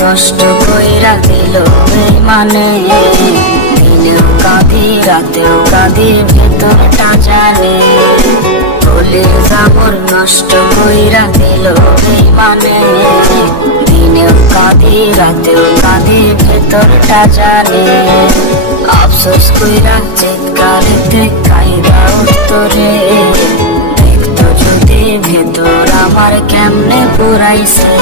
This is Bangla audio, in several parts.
নষ্ট কইরা দিল মানে দিনেও কাঁদি, রাতেও কাঁদি ভেতরটা জানে। বলে জামর নষ্ট কইরা দিল মানে দিনেও কাঁদি, রাতেও কাঁদি ভেতরটা জানে। আফসোস কইরা চিৎকারিতে কায়দা উত্তরে দেখতো যদি ভেতর আমার কেমনে পুরাইছে।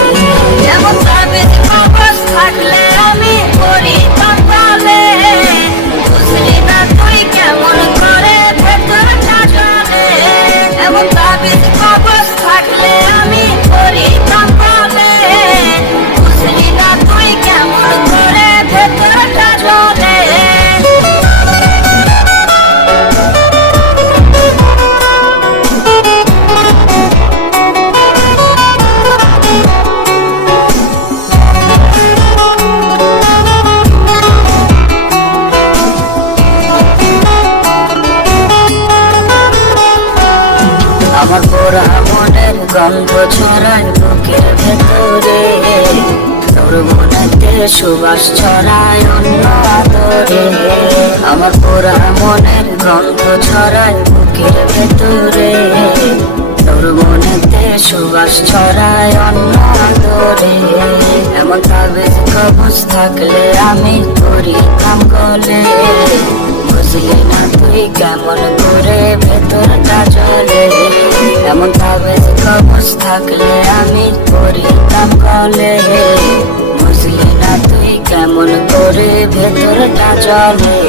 আমার পোড়া মনের গন্ধ ছড়ায় বুকের ভেতরে। তোর মনেতে সুবাস ছড়ায় অন্য আদরে। আমার পোড়া মনের গন্ধ ছড়ায় বুকের ভেতরে। তোর মনেতে সুবাস ছড়ায় অন্য আদরে। এমন তাবিজ কবজ থাকলে আমি করি কাম গলে বুঝলি না তুই কেমন করে ভেতরটা চলে এমন ভাবে খবর থাকলে আমি করিতাম কলে। বুঝলি না তুই কেমন করে ভেতরটা চলে।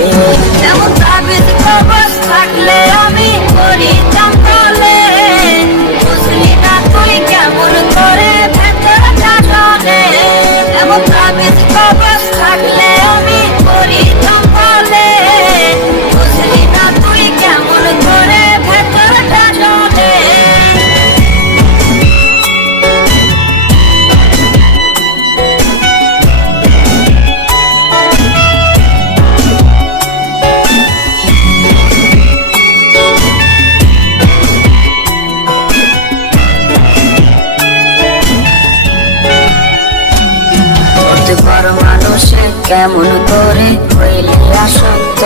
কেমন করে হইলে আসক্ত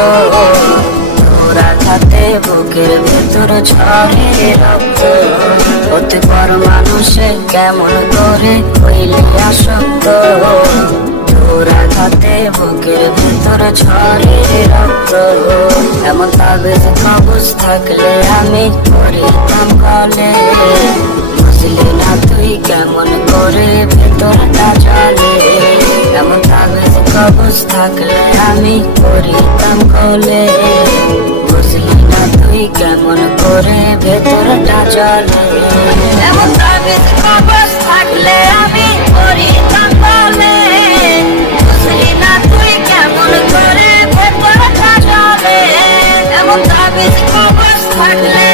তোরা খাতে বুকের ভেতর ঝরে রক্ত। হতে পারো মানুষে কেমন করে হইলে আসক্ত তোরা খাতে বুকের ভেতর ঝরে রক্ত। এমন তাবিজ কবজ থাকলে আমি করিতাম কলে। বুঝলি না তুই কেমন করে ভেতরটা? থাকলে আমি করিতাম কলে। বুঝলি না তুই কেমন করে ভেতরটা চলে। এমন থাকলে আমি করিতাম কলে। বুঝলি না তুই কেমন করে ভেতরটা চলে। এমন থাকলে